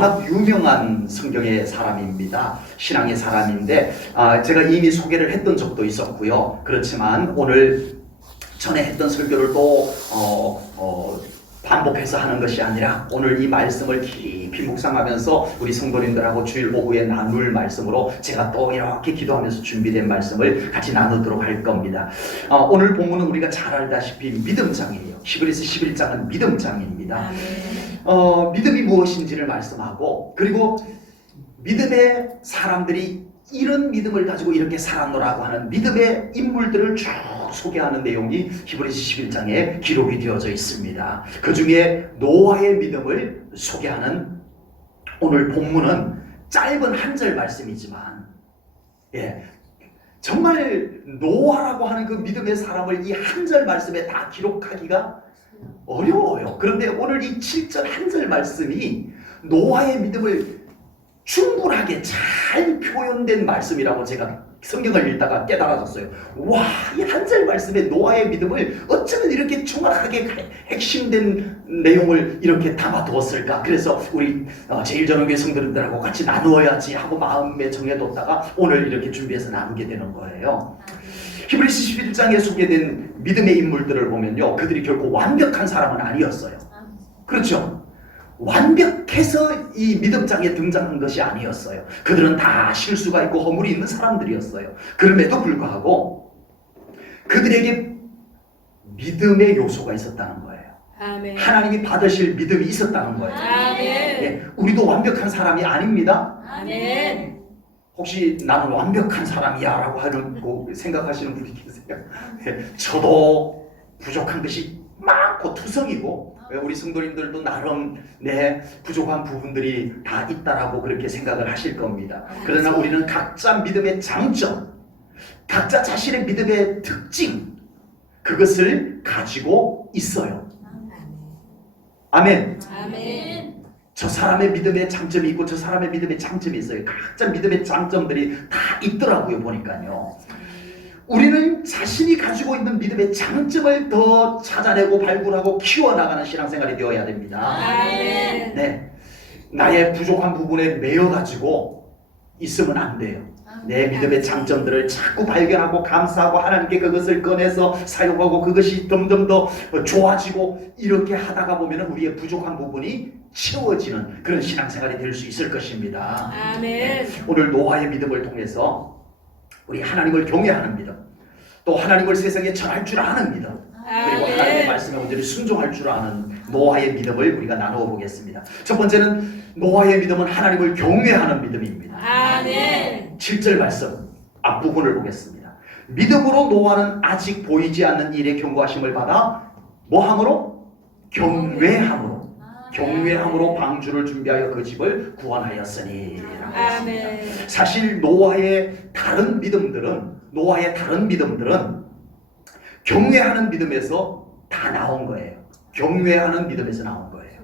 워낙 유명한 성경의 사람입니다. 신앙의 사람인데 제가 이미 소개를 했던 적도 있었고요. 그렇지만 오늘 전에 했던 설교를 또 반복해서 하는 것이 아니라 오늘 이 말씀을 깊이 묵상하면서 우리 성도님들하고 주일 오후에 나눌 말씀으로 제가 또 이렇게 기도하면서 준비된 말씀을 같이 나누도록 할 겁니다. 오늘 본문은 우리가 잘 알다시피 믿음장이에요. 히브리서 11장은 믿음장입니다. 믿음이 무엇인지를 말씀하고, 그리고 믿음의 사람들이 이런 믿음을 가지고 이렇게 살았노라고 하는 믿음의 인물들을 쭉 소개하는 내용이 히브리서 11장에 기록이 되어져 있습니다. 그 중에 노아의 믿음을 소개하는 오늘 본문은 짧은 한 절 말씀이지만 정말 노아라고 하는 그 믿음의 사람을 이 한 절 말씀에 다 기록하기가 어려워요. 그런데 오늘 이 7절 한 절 말씀이 노아의 믿음을 충분하게 잘 표현된 말씀이라고 제가 성경을 읽다가 깨달아졌어요. 와, 이 한 절 말씀에 노아의 믿음을 어쩌면 이렇게 정확하게 핵심된 내용을 이렇게 담아두었을까. 그래서 우리 제1전원교회 성도들하고 같이 나누어야지 하고 마음에 정해뒀다가 오늘 이렇게 준비해서 나누게 되는 거예요. 히브리서 11장에 소개된 믿음의 인물들을 보면요, 그들이 결코 완벽한 사람은 아니었어요. 그렇죠? 완벽해서 이 믿음장에 등장한 것이 아니었어요. 그들은 다 실수가 있고 허물이 있는 사람들이었어요. 그럼에도 불구하고 그들에게 믿음의 요소가 있었다는 거예요. 아멘. 하나님이 받으실 믿음이 있었다는 거예요. 아멘. 우리도 완벽한 사람이 아닙니다. 아멘. 혹시 나는 완벽한 사람이야 라고 생각하시는 분이 계세요? 저도 부족한 것이 많고 투성이고, 우리 성도님들도 나름 부족한 부분들이 다 있다라고 그렇게 생각을 하실 겁니다. 그러나 우리는 각자 믿음의 장점, 각자 자신의 믿음의 특징, 그것을 가지고 있어요. 아멘. 아멘. 저 사람의 믿음의 장점이 있고 저 사람의 믿음의 장점이 있어요. 각자 믿음의 장점들이 다 있더라고요, 보니까요. 우리는 자신이 가지고 있는 믿음의 장점을 더 찾아내고 발굴하고 키워나가는 신앙생활이 되어야 됩니다. 네, 나의 부족한 부분에 매여가지고 있으면 안 돼요. 내 믿음의 장점들을 자꾸 발견하고 감사하고 하나님께 그것을 꺼내서 사용하고 그것이 점점 더 좋아지고 이렇게 하다가 보면 우리의 부족한 부분이 채워지는 그런 신앙생활이 될 수 있을 것입니다. 네, 오늘 노아의 믿음을 통해서 우리 하나님을 경외하는 믿음, 또 하나님을 세상에 전할 줄 아는 믿음, 그리고 하나님의 말씀에 온전히 순종할 줄 아는 노아의 믿음을 우리가 나누어 보겠습니다. 첫 번째는 노아의 믿음은 하나님을 경외하는 믿음입니다. 아멘. 7절 말씀 앞부분을 보겠습니다. 믿음으로 노아는 아직 보이지 않는 일에 경고하심을 받아 뭐함으로? 경외함으로 방주를 준비하여 그 집을 구원하였으니. 아멘. 사실 노아의 다른 믿음들은 경외하는 믿음에서 다 나온 거예요. 경외하는 믿음에서 나온 거예요.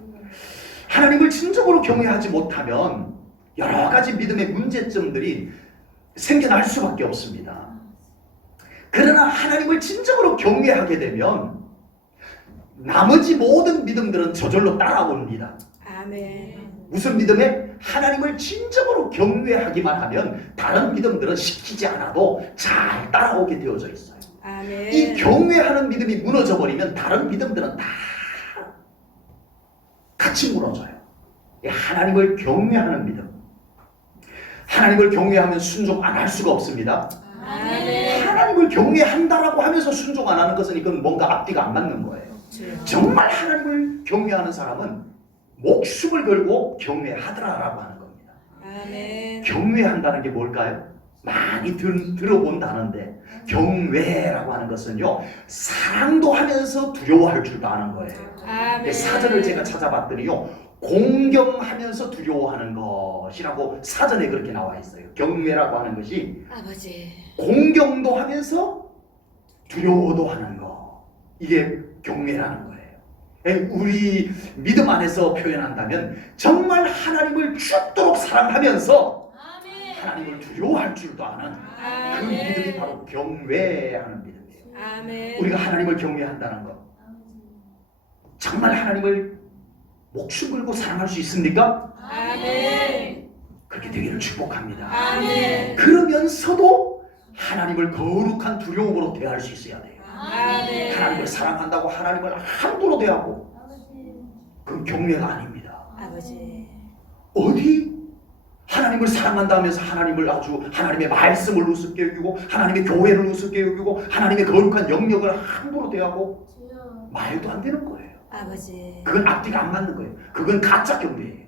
하나님을 진정으로 경외하지 못하면 여러 가지 믿음의 문제점들이 생겨날 수밖에 없습니다. 그러나 하나님을 진정으로 경외하게 되면 나머지 모든 믿음들은 저절로 따라옵니다. 아멘. 무슨 믿음에? 하나님을 진정으로 경외하기만 하면 다른 믿음들은 시키지 않아도 잘 따라오게 되어져 있어요. 아멘. 이 경외하는 믿음이 무너져 버리면 다른 믿음들은 다 같이 무너져요. 하나님을 경외하는 믿음. 하나님을 경외하면 순종 안 할 수가 없습니다. 아멘. 하나님을 경외한다라고 하면서 순종 안 하는 것은 이건 뭔가 앞뒤가 안 맞는 거예요. 정말 하나님을 경외하는 사람은 목숨을 걸고 경외하더라라고 하는 겁니다. 아멘. 경외한다는 게 뭘까요? 많이 들어본 단어인데 경외라고 하는 것은요, 사랑도 하면서 두려워할 줄도 아는 거예요. 아멘. 사전을 제가 찾아봤더니요, 공경하면서 두려워하는 것이라고 사전에 그렇게 나와 있어요. 경외라고 하는 것이 공경도 하면서 두려워도 하는 거, 이게 경외라는 거예요. 우리 믿음 안에서 표현한다면 정말 하나님을 죽도록 사랑하면서 하나님을 두려워할 줄도 아는 그 믿음이 바로 경외하는 믿음이에요. 우리가 하나님을 경외한다는 것, 정말 하나님을 목숨 걸고 사랑할 수 있습니까? 아멘. 그렇게 되기를 축복합니다. 아멘. 그러면서도 하나님을 거룩한 두려움으로 대할 수 있어야 돼요. 아멘. 하나님을 사랑한다고 하나님을 함부로 대하고 그건 경외가 아닙니다. 아버지. 어디 하나님을 사랑한다면서 하나님을 아주 하나님의 말씀을 우습게 여기고 하나님의 교회를 우습게 여기고 하나님의 거룩한 영역을 함부로 대하고 말도 안 되는 거예요. 아버지. 그건 앞뒤가 안 맞는 거예요. 그건 가짜 경배예요.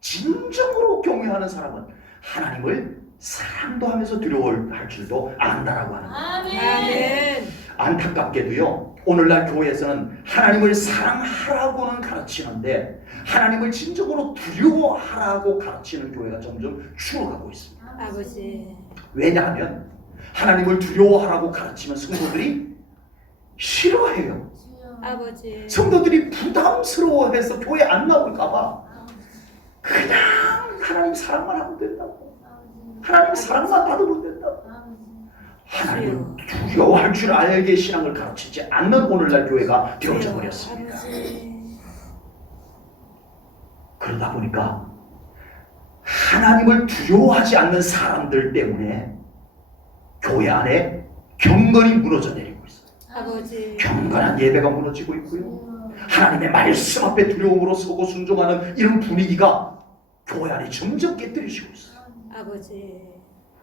진정으로 경외하는 사람은 하나님을 사랑도 하면서 두려워할 줄도 안다라고 하는 거예요. 아멘. 안타깝게도요, 오늘날 교회에서는 하나님을 사랑하라고는 가르치는데 하나님을 진정으로 두려워하라고 가르치는 교회가 점점 줄어가고 있습니다. 아버지. 왜냐하면 하나님을 두려워하라고 가르치면 성도들이 싫어해요. 아버지. 성도들이 부담스러워해서 교회 안 나올까봐 그냥 하나님 사랑만 하면 된다고, 하나님 사랑만 받으면 된다고, 하나님을 두려워할 줄 알게 신앙을 가르치지 않는 오늘날 교회가 되어져 버렸습니다. 아버지. 그러다 보니까 하나님을 두려워하지 않는 사람들 때문에 교회 안에 경건이 무너져 내리고 있어요. 아버지. 경건한 예배가 무너지고 있고요, 하나님의 말씀 앞에 두려움으로 서고 순종하는 이런 분위기가 교회 안에 점점 깨뜨리시고 있어요. 아버지.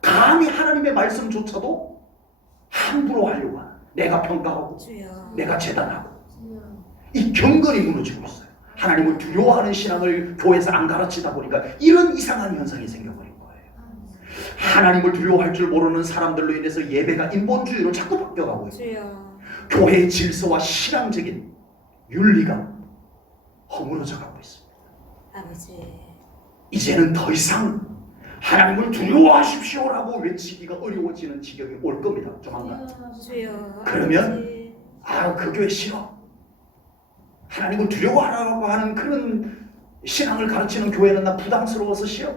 감히 하나님의 말씀조차도 함부로 하려고 하는, 내가 평가하고 주여. 내가 재단하고, 이 경건이 무너지고 있어요. 하나님을 두려워하는 신앙을 교회에서 안 가르치다 보니까 이런 이상한 현상이 생겨버린 거예요. 하나님을 두려워할 줄 모르는 사람들로 인해서 예배가 인본주의로 자꾸 바뀌어가고 있어요. 주여. 교회의 질서와 신앙적인 윤리가 허물어져 가고 있습니다. 아버지. 이제는 더 이상 하나님을 두려워하십시오라고 외치기가 어려워지는 지경이 올 겁니다. 조만간. 주여. 그러면 그 교회 싫어, 하나님을 두려워하라고 하는 그런 신앙을 가르치는 교회는 나 부담스러워서 싫어,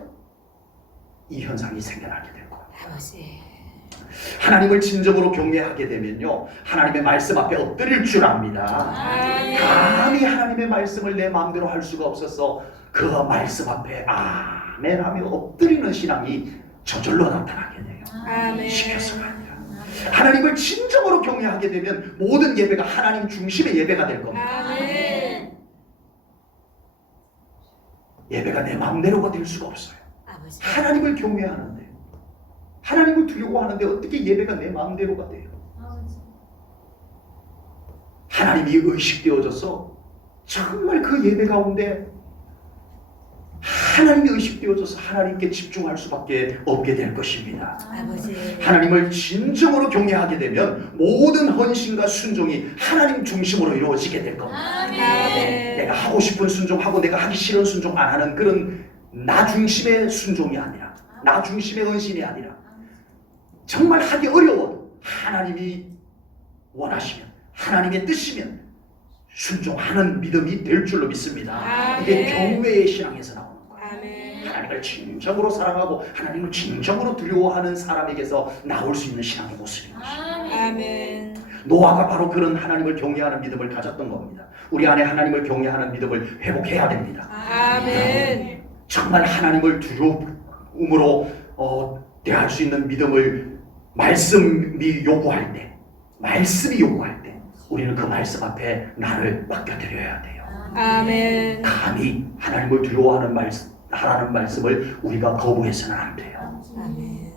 이 현상이 생겨나게 될 거예요. 아버지. 하나님을 진정으로 경외하게 되면요, 하나님의 말씀 앞에 엎드릴 줄 압니다. 아멘. 감히 하나님의 말씀을 내 마음대로 할 수가 없어서 그 말씀 앞에 아멘 하며 엎드리는 신앙이 저절로 나타나게 돼요. 아멘. 시켜서가 아니라 하나님을 진정으로 경외하게 되면 모든 예배가 하나님 중심의 예배가 될 겁니다. 아멘. 예배가 내 마음대로가 될 수가 없어요. 아버지. 하나님을 경외하는데, 하나님을 두려워하는데 어떻게 예배가 내 마음대로가 돼요? 하나님이 의식되어져서 정말 그 예배 가운데 하나님이 의식되어져서 하나님께 집중할 수밖에 없게 될 것입니다. 아버지. 하나님을 진정으로 경외하게 되면 모든 헌신과 순종이 하나님 중심으로 이루어지게 될 겁니다. 아멘. 내가 하고 싶은 순종하고 내가 하기 싫은 순종 안 하는 그런 나 중심의 순종이 아니라, 나 중심의 헌신이 아니라, 정말 하기 어려워도 하나님이 원하시면, 하나님의 뜻이면 순종하는 믿음이 될 줄로 믿습니다. 이게 경외의 신앙에서 나오는 거예요. 아멘. 하나님을 진정으로 사랑하고 하나님을 진정으로 두려워하는 사람에게서 나올 수 있는 신앙의 모습인 것입니다. 아멘. 노아가 바로 그런 하나님을 경외하는 믿음을 가졌던 겁니다. 우리 안에 하나님을 경외하는 믿음을 회복해야 됩니다. 아멘. 정말 하나님을 두려움으로 대할 수 있는 믿음을 말씀이 요구할 때, 말씀이 요구할 때 우리는 그 말씀 앞에 나를 맡겨드려야 돼요. 아멘. 감히 하나님을 두려워하는 하라는 말씀을 우리가 거부해서는 안 돼요. 아멘.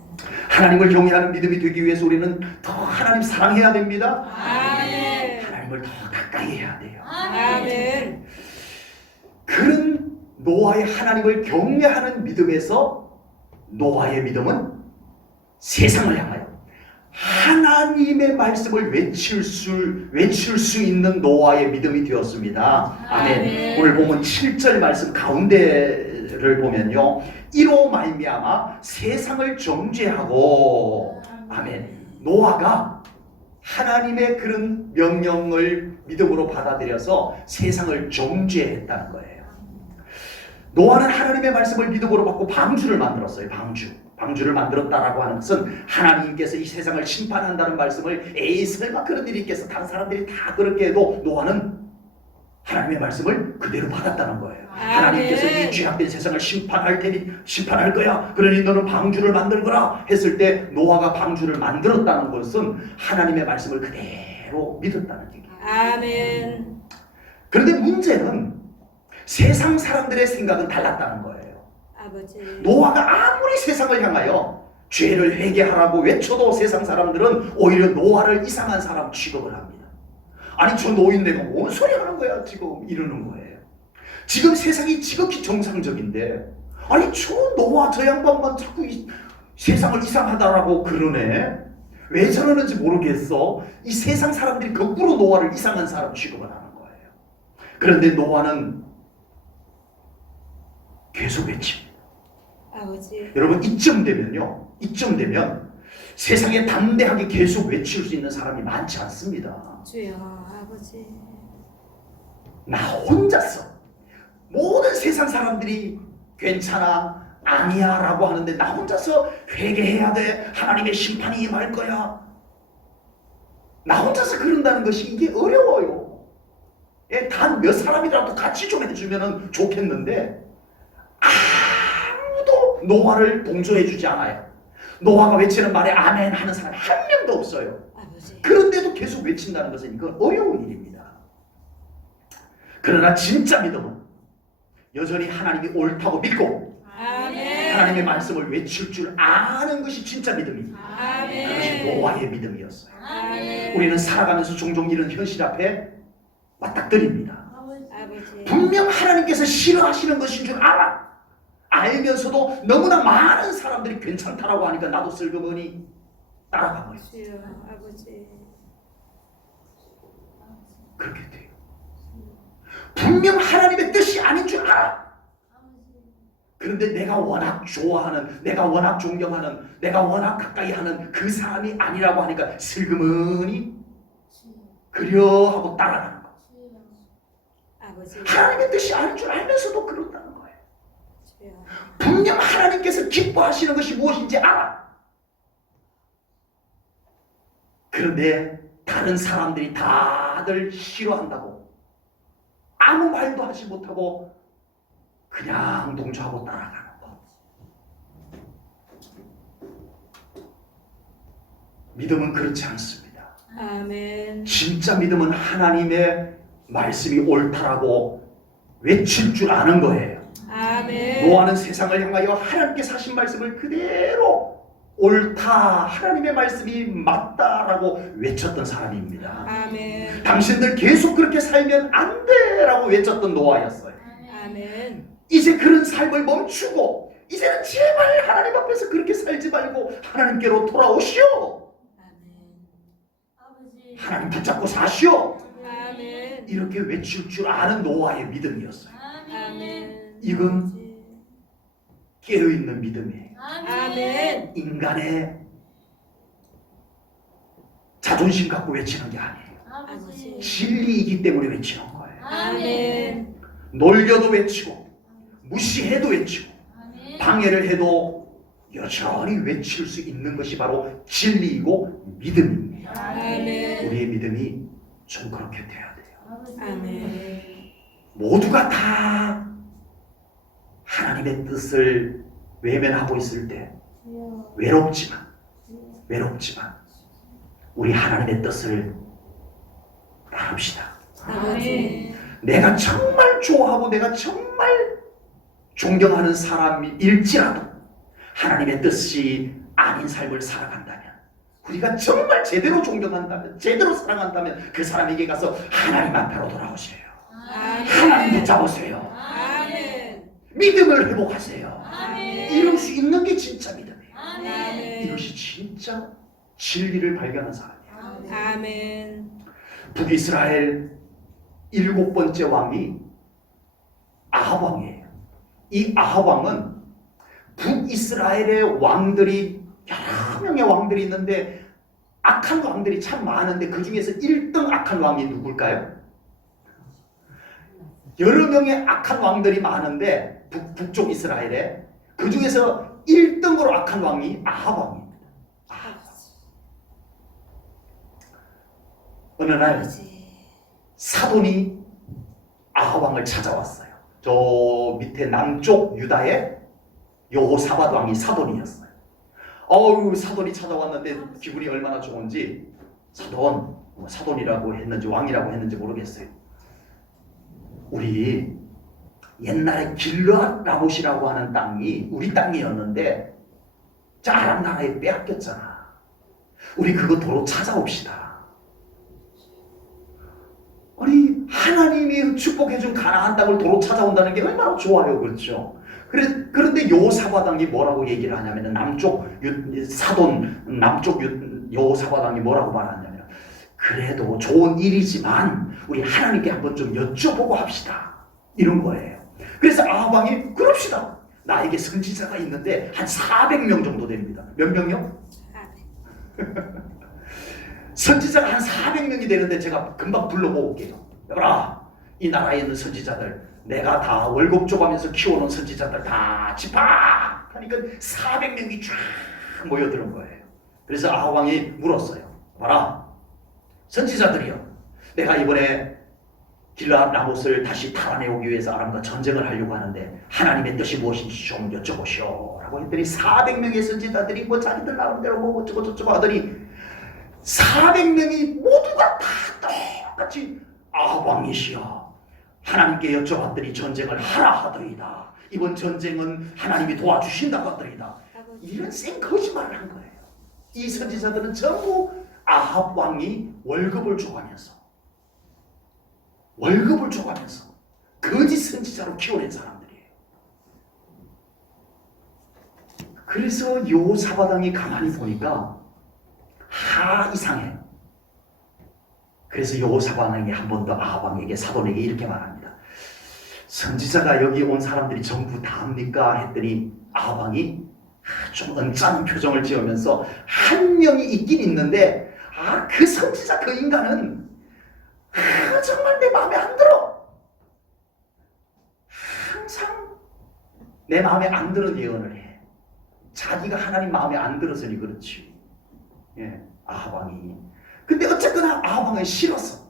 하나님을 경외하는 믿음이 되기 위해서 우리는 더 하나님 사랑해야 됩니다. 아멘. 하나님을 더 가까이 해야 돼요. 아멘. 그런 노아의 하나님을 경외하는 믿음에서 노아의 믿음은 세상을 향하여 하나님의 말씀을 외칠 수 있는 노아의 믿음이 되었습니다. 아멘. 아멘. 오늘 보면 7절 말씀 가운데를 보면요, 이로 말미암아 세상을 정죄하고, 아멘, 노아가 하나님의 그런 명령을 믿음으로 받아들여서 세상을 정죄했다는 거예요. 노아는 하나님의 말씀을 믿음으로 받고 방주를 만들었어요. 방주를 만들었다라고 하는 것은 하나님께서 이 세상을 심판한다는 말씀을, 에이 설마 그런 일이 있겠어, 다른 사람들이 다 그렇게 해도 노아는 하나님의 말씀을 말씀을 그대로 받았다는 거예요. 하나님께서 이 아멘. 죄악된 세상을 심판할 거야. 그러니 너는 방주를 만들거라 했을 때 노아가 방주를 만들었다는 것은 하나님의 말씀을 그대로 믿었다는 얘기예요. 아멘. 그런데 문제는 세상 사람들의 생각은 달랐다는 거예요. 아버지. 노아가 아무리 세상을 향하여 죄를 회개하라고 외쳐도 세상 사람들은 오히려 노아를 이상한 사람 취급을 합니다. 아니 저 노인네가 뭔 소리 하는 거야 지금 이러는 거예요. 지금 세상이 지극히 정상적인데 아니 저 노아 저 양반만 자꾸 세상을 이상하다라고 그러네. 왜 저러는지 모르겠어. 이 세상 사람들이 거꾸로 노아를 이상한 사람 취급을 하는 거예요. 그런데 노아는 계속 외칩니다. 아버지. 여러분 이쯤 되면 세상에 담대하게 계속 외칠 수 있는 사람이 많지 않습니다. 주여. 아버지. 나 혼자서 모든 세상 사람들이 괜찮아 아니야 라고 하는데 나 혼자서 회개해야 돼. 하나님의 심판이 임할 거야. 나 혼자서 그런다는 것이 이게 어려워요. 단 몇 사람이라도 같이 좀 해주면 좋겠는데 아무도 노아를 동조해 주지 않아요. 노아가 외치는 말에 아멘 하는 사람이 한 명도 없어요. 아버지. 그런데도 계속 외친다는 것은 이건 어려운 일입니다. 그러나 진짜 믿음은 여전히 하나님이 옳다고 믿고 아멘. 하나님의 말씀을 외칠 줄 아는 것이 진짜 믿음입니다. 그것이 아멘. 노아의 믿음이었어요. 아멘. 우리는 살아가면서 종종 이런 현실 앞에 맞닥뜨립니다. 아버지. 분명 하나님께서 싫어하시는 것인 줄 알면서도 너무나 많은 사람들이 괜찮다라고 하니까 나도 슬그머니 따라가버려요. 주여. 아버지. 그렇게 돼요. 분명 하나님의 뜻이 아닌 줄 알아. 그런데 내가 워낙 좋아하는, 내가 워낙 존경하는, 내가 워낙 가까이 하는 그 사람이 아니라고 하니까 슬그머니 그려 하고 따라가는 거. 아버지. 하나님의 뜻이 아닌 줄 알면서도 그런다는 거예요. 주여. 분명 하나님께서 기뻐하시는 것이 무엇인지 알아. 그런데 다른 사람들이 다들 싫어한다고 아무 말도 하지 못하고 그냥 동조하고 따라가는 거. 믿음은 그렇지 않습니다. 아멘. 진짜 믿음은 하나님의 말씀이 옳다라고 외칠 줄 아는 거예요. 아멘. 노아는 세상을 향하여 하나님께서 하신 말씀을 그대로 옳다, 하나님의 말씀이 맞다라고 외쳤던 사람입니다. 아멘. 당신들 계속 그렇게 살면 안 돼라고 외쳤던 노아였어요. 아멘. 이제 그런 삶을 멈추고 이제는 제발 하나님 앞에서 그렇게 살지 말고 하나님께로 돌아오시오. 아멘. 하나님 붙잡고 사시오. 아멘. 이렇게 외칠 줄 아는 노아의 믿음이었어요. 아멘. 이건 깨어있는 믿음이에요. 아멘. 인간의 자존심 갖고 외치는 게 아니에요. 아버지. 진리이기 때문에 외치는 거예요. 아멘. 놀려도 외치고 무시해도 외치고 방해를 해도 여전히 외칠 수 있는 것이 바로 진리이고 믿음입니다. 아멘. 우리의 믿음이 좀 그렇게 돼야 돼요. 아멘. 모두가 다 하나님의 뜻을 외면하고 있을 때 외롭지만 우리 하나님의 뜻을 따릅시다. 아버지. 내가 정말 좋아하고 내가 정말 존경하는 사람일지라도 하나님의 뜻이 아닌 삶을 살아간다면, 우리가 정말 제대로 존경한다면, 제대로 사랑한다면 그 사람에게 가서 하나님 앞으로 돌아오세요. 하나님 붙잡으세요. 아멘. 믿음을 회복하세요. 아멘. 이럴 수 있는 게 진짜 믿음이에요. 아멘. 이것이 진짜 진리를 발견한 사람이에요. 아멘. 북이스라엘 7번째 왕이 아합 왕이에요. 이 아합 왕은 북이스라엘의 왕들이 여러 명의 왕들이 있는데 악한 왕들이 참 많은데 그 중에서 1등 악한 왕이 누굴까요? 여러 명의 악한 왕들이 많은데 북쪽 이스라엘에 그 중에서 1등으로 악한 왕이 아합 왕입니다. 아합. 어느 날 사돈이 아합 왕을 찾아왔어요. 저 밑에 남쪽 유다의 여호사밧 왕이 사돈이었어요. 사돈이 찾아왔는데 기분이 얼마나 좋은지 사돈이라고 했는지 왕이라고 했는지 모르겠어요. 우리 옛날에 길르앗 라못이라고 하는 땅이 우리 땅이었는데 저 아람 나라에 빼앗겼잖아. 우리 그거 도로 찾아옵시다. 아니 하나님이 축복해준 가나안 땅을 도로 찾아온다는 게 얼마나 좋아요, 그렇죠? 그런데 여호사밧 왕이 뭐라고 얘기를 하냐면 남쪽 여호사밧 왕이 뭐라고 말하냐면 그래도 좋은 일이지만 우리 하나님께 한번 좀 여쭤보고 합시다, 이런 거예요. 그래서 아합 왕이 그럽시다. 나에게 선지자가 있는데 한 400명 정도 됩니다. 몇 명이요? 선지자가 한 400명이 되는데 제가 금방 불러모을게요. 여보라, 이 나라에 있는 선지자들 내가 다 월급 줘가면서 키워놓은 선지자들 다 집합 하니까 400명이 쫙 모여드는 거예요. 그래서 아합 왕이 물었어요. 봐라, 선지자들이요, 내가 이번에 길르앗 라못을 다시 탈환해오기 위해서 아람과 전쟁을 하려고 하는데 하나님의 뜻이 무엇인지 좀 여쭤보시오 라고 했더니 400명의 선지자들이 뭐 자기들 나름대로 뭐 어쩌고 저쩌고 하더니 400명이 모두가 다 똑같이 아합 왕이시여, 하나님께 여쭤봤더니 전쟁을 하라 하더이다. 이번 전쟁은 하나님이 도와주신다고 하더이다. 이런 쌩 거짓말을 한 거예요. 이 선지자들은 전부 아합 왕이 월급을 줘가면서 거짓 선지자로 키워낸 사람들이에요. 그래서 여호사밧 왕이 가만히 보니까 이상해. 그래서 여호사밧 왕이 한 번 더 아합 왕에게, 사돈에게 이렇게 말합니다. 선지자가 여기 온 사람들이 전부 다입니까? 했더니 아합 왕이 좀 언짢은 표정을 지으면서 한 명이 있긴 있는데 그 선지자 그 인간은 정말 내 마음에 안 들어. 항상 내 마음에 안 드는 예언을 해. 자기가 하나님 마음에 안 들었으니 그렇지. 아합 왕이. 근데 어쨌거나 아합 왕이 싫었어.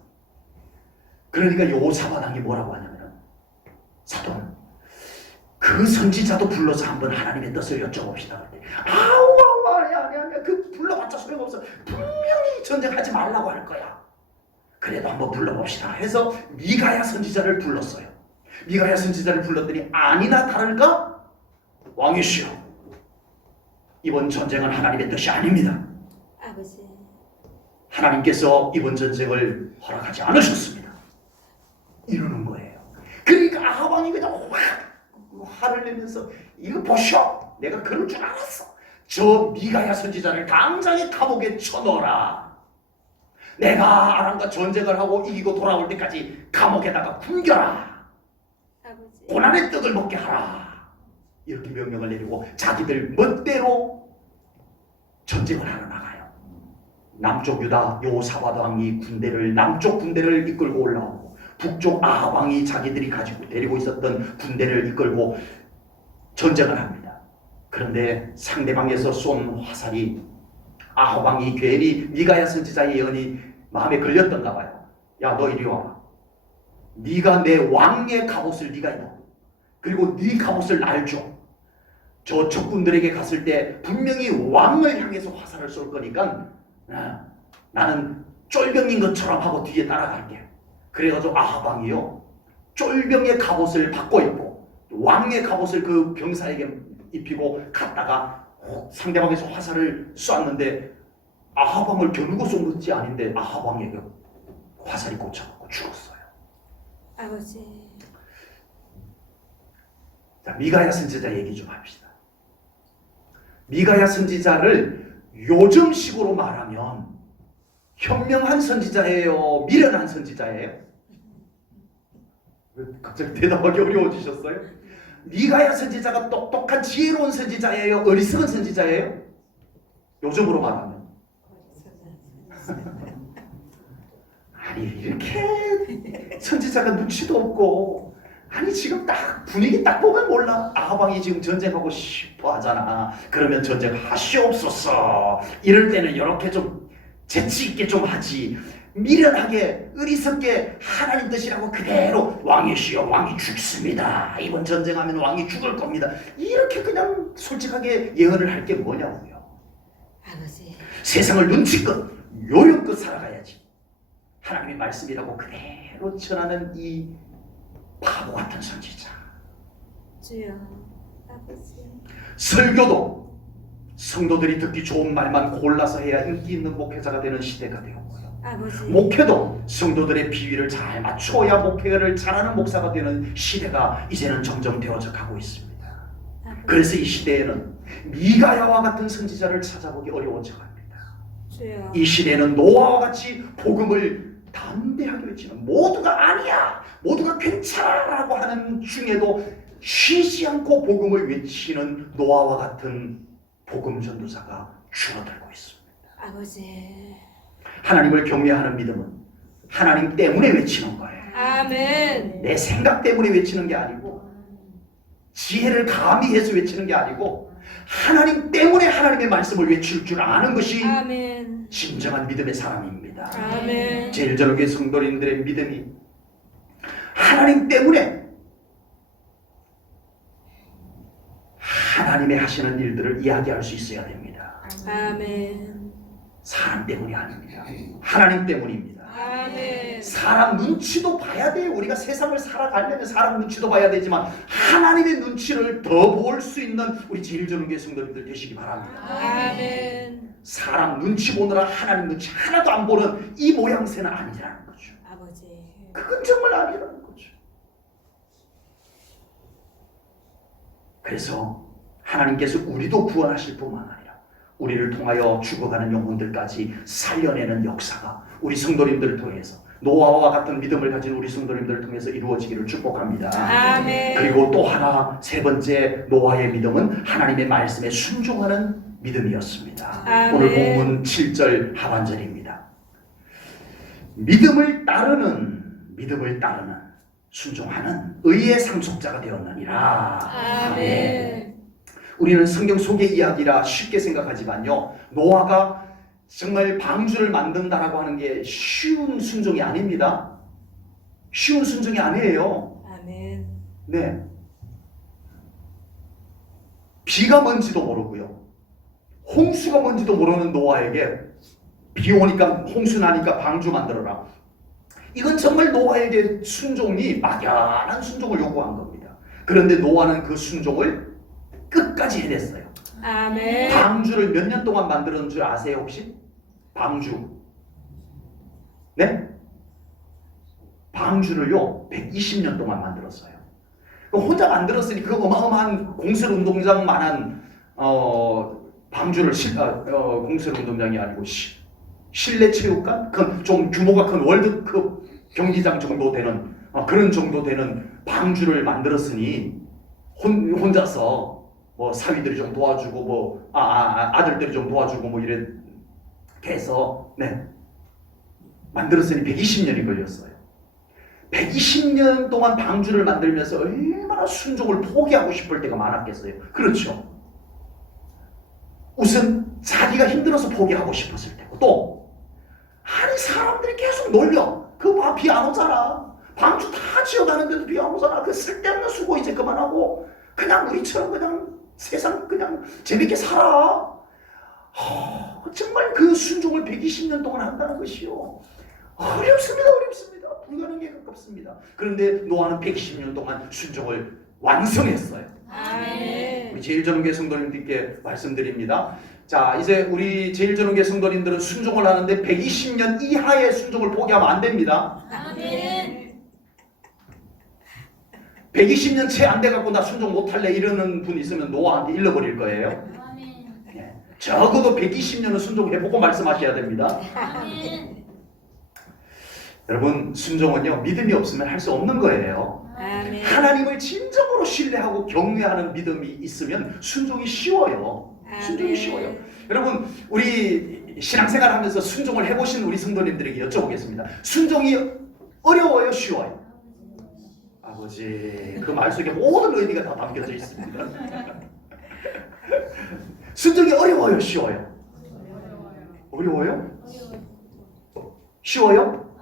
그러니까 여호사밧 왕이 뭐라고 하냐면, 사돈, 그 선지자도 불러서 한번 하나님의 뜻을 여쭤봅시다. 아니야, 그 불러봤자 소용없어. 분명히 전쟁하지 말라고 할 거야. 그래도 한번 불러봅시다 해서 미가야 선지자를 불렀어요. 미가야 선지자를 불렀더니 아니나 다를까, 왕이시여, 이번 전쟁은 하나님의 뜻이 아닙니다. 아버지, 하나님께서 이번 전쟁을 허락하지 않으셨습니다. 이러는 거예요. 그러니까 아합 왕이 그냥 화를 내면서, 이거 보시오, 내가 그럴 줄 알았어. 저 미가야 선지자를 당장에 감옥에 쳐넣어라. 내가 아람과 전쟁을 하고 이기고 돌아올 때까지 감옥에다가 굶겨라. 아버지, 고난의 떡을 먹게 하라. 이렇게 명령을 내리고 자기들 멋대로 전쟁을 하러 나가요. 남쪽 유다 여호사밧 왕이 남쪽 군대를 이끌고 올라오고, 북쪽 아합 왕이 자기들이 가지고 데리고 있었던 군대를 이끌고 전쟁을 합니다. 그런데 상대방에서 쏜 화살이 아합 왕이 괜히 미가야 선지자의 예언이 마음에 걸렸던가 봐요. 야, 너 이리 와봐. 네가 내 왕의 갑옷을 네가 입어. 그리고 네 갑옷을 날 줘. 저 적군들에게 갔을 때 분명히 왕을 향해서 화살을 쏠 거니까 나는 쫄병인 것처럼 하고 뒤에 따라갈게. 그래가지고 아합 왕이요, 쫄병의 갑옷을 바꿔 입고 왕의 갑옷을 그 병사에게 입히고 갔다가 상대방에서 화살을 쐈는데 아합 왕을 겨누고 쏜 것이 아닌데 아합 왕에게 화살이 꽂혀갖고 죽었어요. 아버지, 자, 미가야 선지자 얘기 좀 합시다. 미가야 선지자를 요즘식으로 말하면 현명한 선지자예요, 미련한 선지자예요? 왜 갑자기 대답하기 어려워지셨어요? 미가야 선지자가 똑똑한 지혜로운 선지자예요, 어리석은 선지자예요? 요즘으로 말하면 아니, 이렇게 선지자가 눈치도 없고, 아니 지금 딱 분위기 딱 보면 몰라. 아합 왕이 지금 전쟁하고 싶어 하잖아. 그러면 전쟁하시옵소서. 이럴 때는 이렇게 좀 재치 있게 좀 하지. 미련하게 어리석게 하나님 뜻이라고 그대로 왕이시여 왕이 죽습니다. 이번 전쟁하면 왕이 죽을 겁니다. 이렇게 그냥 솔직하게 예언을 할 게 뭐냐고요. 아버지, 세상을 눈치껏 요령껏 살아가야지. 하나님의 말씀이라고 그대로 전하는 이 바보 같은 선지자. 주여, 아버지, 설교도 성도들이 듣기 좋은 말만 골라서 해야 인기 있는 목회자가 되는 시대가 되었고요. 아버지, 목회도 성도들의 비위를 잘 맞춰야 목회를 잘하는 목사가 되는 시대가 이제는 점점 되어져 가고 있습니다. 아버지, 그래서 이 시대에는 미가야와 같은 선지자를 찾아보기 어려워져 갑니다. 주여, 이 시대에는 노아와 같이 복음을 담대하게 외치는, 모두가 아니야, 모두가 괜찮아라고 하는 중에도 쉬지 않고 복음을 외치는 노아와 같은 복음 전도사가 줄어들고 있습니다. 아버지, 하나님을 경외하는 믿음은 하나님 때문에 외치는 거예요. 아멘, 내 생각 때문에 외치는 게 아니고, 지혜를 가미해서 외치는 게 아니고, 하나님 때문에 하나님의 말씀을 외칠 줄 아는 것이 아멘, 진정한 믿음의 사람입니다. 아멘, 제일저녁의 성도님들의 믿음이 하나님 때문에 하나님의 하시는 일들을 이야기할 수 있어야 됩니다. 아멘, 사람 때문이 아닙니다. 하나님 때문입니다. 아멘, 사람 눈치도 봐야 돼요. 우리가 세상을 살아가려면 사람 눈치도 봐야 되지만 하나님의 눈치를 더 볼 수 있는 우리 제일저녁의 성도님들 되시기 바랍니다. 아멘, 사람 눈치 보느라 하나님 눈치 하나도 안 보는 이 모양새는 아니라는 거죠. 아버지, 그건 정말 아니라는 거죠. 그래서 하나님께서 우리도 구원하실 뿐만 아니라 우리를 통하여 죽어가는 영혼들까지 살려내는 역사가 우리 성도님들을 통해서, 노아와 같은 믿음을 가진 우리 성도님들을 통해서 이루어지기를 축복합니다. 아멘, 그리고 또 하나, 세 번째 노아의 믿음은 하나님의 말씀에 순종하는 믿음이었습니다. 아멘. 오늘 본문 7절 하반절입니다. 믿음을 따르는 순종하는 의의 상속자가 되었느니라. 아멘, 우리는 성경 속의 이야기라 쉽게 생각하지만요, 노아가 정말 방주를 만든다라고 하는 게 쉬운 순종이 아닙니다. 쉬운 순종이 아니에요. 아멘, 네. 비가 뭔지도 모르고요, 홍수가 뭔지도 모르는 노아에게 비 오니까, 홍수 나니까 방주 만들어라. 이건 정말 노아에게 순종이 막연한 순종을 요구한 겁니다. 그런데 노아는 그 순종을 끝까지 해냈어요. 아멘, 방주를 몇 년 동안 만들었는 줄 아세요 혹시? 방주. 네? 방주를요 120년 동안 만들었어요. 혼자 만들었으니 그 어마어마한 공설운동장만한 방주를 공설운동장이 아니고 실내 체육관? 좀 규모가 큰 월드컵 경기장 정도 되는 그런 정도 되는 방주를 만들었으니 혼자서 뭐 사위들이 좀 도와주고 뭐 아들들이 좀 도와주고 뭐 이렇게 해서 만들었으니 120년이 걸렸어요. 120년 동안 방주를 만들면서 얼마나 순종을 포기하고 싶을 때가 많았겠어요. 그렇죠. 우선 자기가 힘들어서 포기하고 싶었을 때고, 또 아니 사람들이 계속 놀려. 그거 비 안 오잖아. 방주 다 지어가는데도 비 안 오잖아. 그 쓸데없는 수고 이제 그만하고 그냥 우리처럼 그냥 세상 그냥 재밌게 살아. 정말 그 순종을 120년 동안 한다는 것이요, 어렵습니다. 불가능에 가깝습니다. 그런데 노아는 120년 동안 순종을 완성했어요. 아멘, 우리 제일전원교회 성도님들께 말씀드립니다. 자, 이제 우리 제일전원교회 성도님들은 순종을 하는데 120년 이하의 순종을 포기하면 안 됩니다. 아멘, 120년 채 안 돼갖고 나 순종 못할래 이러는 분 있으면 노아한테 일러버릴 거예요. 적어도 120년은 순종해보고 말씀하셔야 됩니다. 여러분, 순종은요 믿음이 없으면 할 수 없는 거예요. 아멘, 하나님을 진정으로 신뢰하고 경외하는 믿음이 있으면 순종이 쉬워요. 순종이 쉬워요. 여러분, 우리 신앙생활 하면서 순종을 해보신 우리 성도님들에게 여쭤보겠습니다. 순종이 어려워요, 쉬워요? 아버지, 그 말 속에 모든 의미가 다 담겨져 있습니다. 순종이 어려워요, 쉬워요? 어려워요? 쉬워요?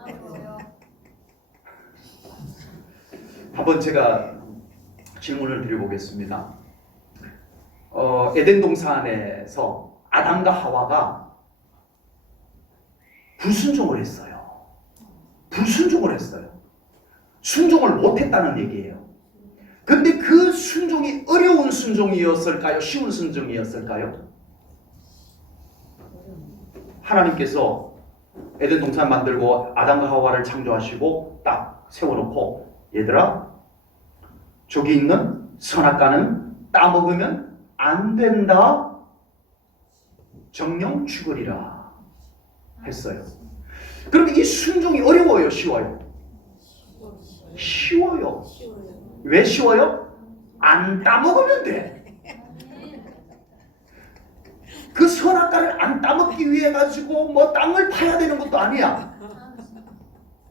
한번 제가 질문을 드려보겠습니다. 에덴 동산에서 아담과 하와가 불순종을 했어요. 불순종을 했어요. 순종을 못했다는 얘기예요. 근데 그 순종이 어려운 순종이었을까요? 쉬운 순종이었을까요? 하나님께서 에덴 동산 만들고 아담과 하와를 창조하시고 딱 세워놓고 얘들아 저기 있는 선악과는 따먹으면 안 된다. 정령 죽으리라 했어요. 그럼 이 순종이 어려워요? 쉬워요? 쉬워요. 왜 쉬워요? 안 따먹으면 돼. 그 선악과를 안 따먹기 위해 가지고 뭐 땅을 파야 되는 것도 아니야.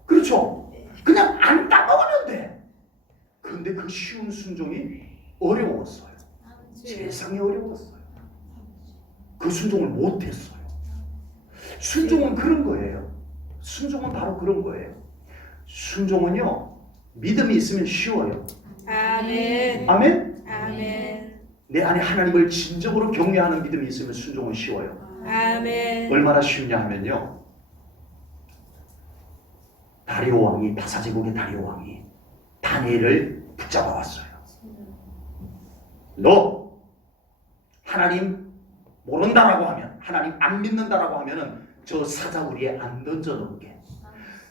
그렇죠? 그냥 안 따먹으면 돼. 근데 그 쉬운 순종이 어려웠어요. 세상에 어려웠어요. 그 순종을 못했어요. 순종은 그런 거예요. 순종은 바로 그런 거예요. 순종은요, 믿음이 있으면 쉬워요. 아멘. 아멘? 아멘. 내 안에 하나님을 진정으로 경외하는 믿음이 있으면 순종은 쉬워요. 아멘. 얼마나 쉽냐 하면요, 다리오 왕이, 바사제국의 다리오 왕이 다니엘을 붙잡아 왔어요. 너 하나님 모른다라고 하면, 하나님 안 믿는다라고 하면은 저 사자우리에 안 던져 놓을게.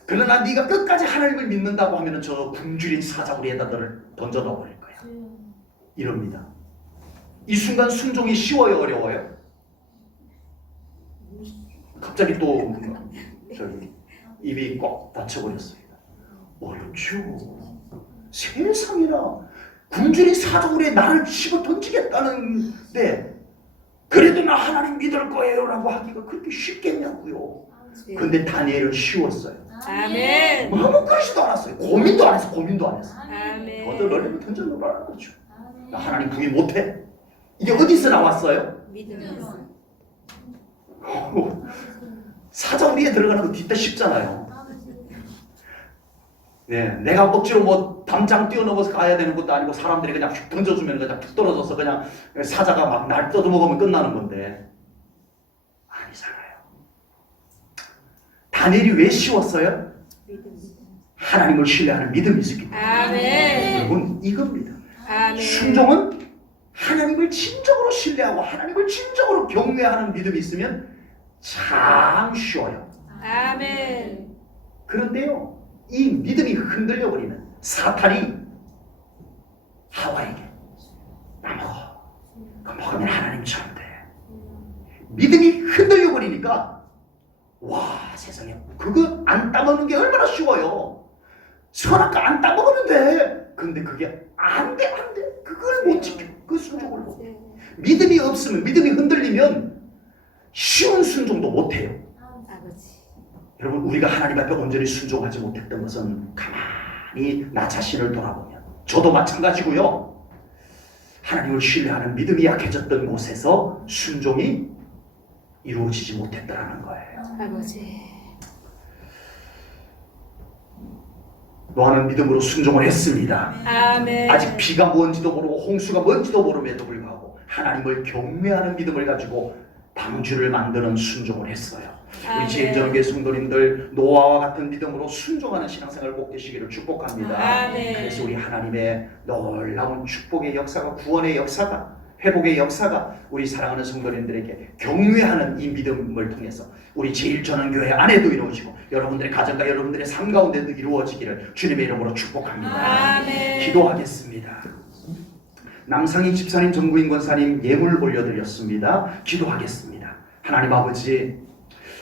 그러나 네가 끝까지 하나님을 믿는다고 하면은 저 굶주린 사자우리에다 너를 던져 넣어버릴 거야. 이럽니다. 이 순간 순종이 쉬워요, 어려워요? 갑자기 또 저기 입이 꽉 닫혀버렸습니다. 어렵죠. 세상이나 굶주린 사자우리에 나를 집어 던지겠다는데 그래도 나 하나님 믿을 거예요 라고 하기가 그렇게 쉽겠냐고요. 근데 다니엘은 쉬웠어요. 아멘. 아무 그러지도 않았어요. 고민도 안 했어. 아멘. 더 널리 던져 놓으라는 거죠. 나 하나님 구이 못해. 이게 어디서 나왔어요? 믿음에서. 사자우리에 들어가는 거 뒤따 쉽잖아요. 네, 내가 억지로 뭐 담장 뛰어넘어서 가야 되는 것도 아니고 사람들이 그냥 휙 던져주면 그냥 툭 떨어져서 그냥 사자가 막 날 뜯어먹으면 끝나는 건데 아니잖아요. 다니엘이 왜 쉬웠어요? 하나님을 신뢰하는 믿음이 있었기 때문에. 아멘. 여러분 이겁니다. 아멘. 순종은 하나님을 진정으로 신뢰하고 하나님을 진정으로 경외하는 믿음이 있으면 참 쉬워요. 아멘. 그런데요, 이 믿음이 흔들려 버리는 사탄이 하와에게 나 먹어. 그거 먹으면 하나님처럼 돼. 믿음이 흔들려 버리니까 와 세상에 그거 안 따먹는 게 얼마나 쉬워요. 선악과 안 따먹으면 돼. 근데 그게 안 돼. 그걸 못 지켜. 그 순종을 못 해. 믿음이 없으면, 믿음이 흔들리면 쉬운 순종도 못 해요. 아버지. 여러분 우리가 하나님 앞에 온전히 순종하지 못했던 것은 가만히 나 자신을 돌아보면 저도 마찬가지고요. 하나님을 신뢰하는 믿음이 약해졌던 곳에서 순종이 이루어지지 못했다는 거예요. 아버지. 노아는 믿음으로 순종을 했습니다. 아멘. 아직 비가 뭔지도 모르고 홍수가 뭔지도 모름에도 불구하고 하나님을 경외하는 믿음을 가지고 방주를 만드는 순종을 했어요. 우리 제일전교회 성도님들 노아와 같은 믿음으로 순종하는 신앙생활 꼭 되시기를 축복합니다. 아멘. 그래서 우리 하나님의 놀라운 축복의 역사가, 구원의 역사가, 회복의 역사가 우리 사랑하는 성도님들에게 경외하는 이 믿음을 통해서 우리 제일전원교회 안에도 이루어지고 여러분들의 가정과 여러분들의 삶 가운데도 이루어지기를 주님의 이름으로 축복합니다. 아멘. 기도하겠습니다. 남상희 집사님, 정구인 권사님 예물 올려드렸습니다. 기도하겠습니다. 하나님 아버지,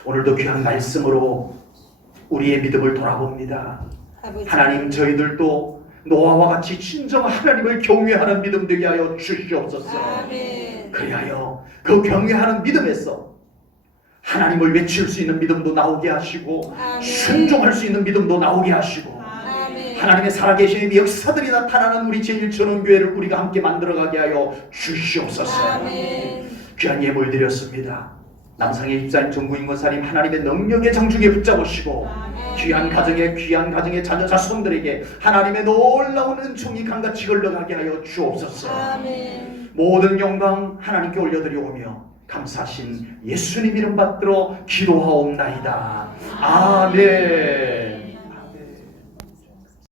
오늘도 귀한 말씀으로 우리의 믿음을 돌아봅니다. 아버지. 하나님, 저희들도 노아와 같이 진정 하나님을 경외하는 믿음 되게 하여 주시옵소서. 아멘. 그리하여 그 경외하는 믿음에서 하나님을 외칠 수 있는 믿음도 나오게 하시고 아멘. 순종할 수 있는 믿음도 나오게 하시고 아멘. 하나님의 살아계심의 역사들이 나타나는 우리 제1전원교회를 우리가 함께 만들어가게 하여 주시옵소서. 아멘. 귀한 예물 드렸습니다. 남상의 집사님, 전구인 권사님 하나님의 능력의 장중에 붙잡으시고 귀한 가정의 자녀 자손들에게 하나님의 놀라운 은총이 강같이 흘러가게 하여 주옵소서. 아멘. 모든 영광 하나님께 올려드리오며 감사하신 예수님 이름 받들어 기도하옵나이다. 아멘.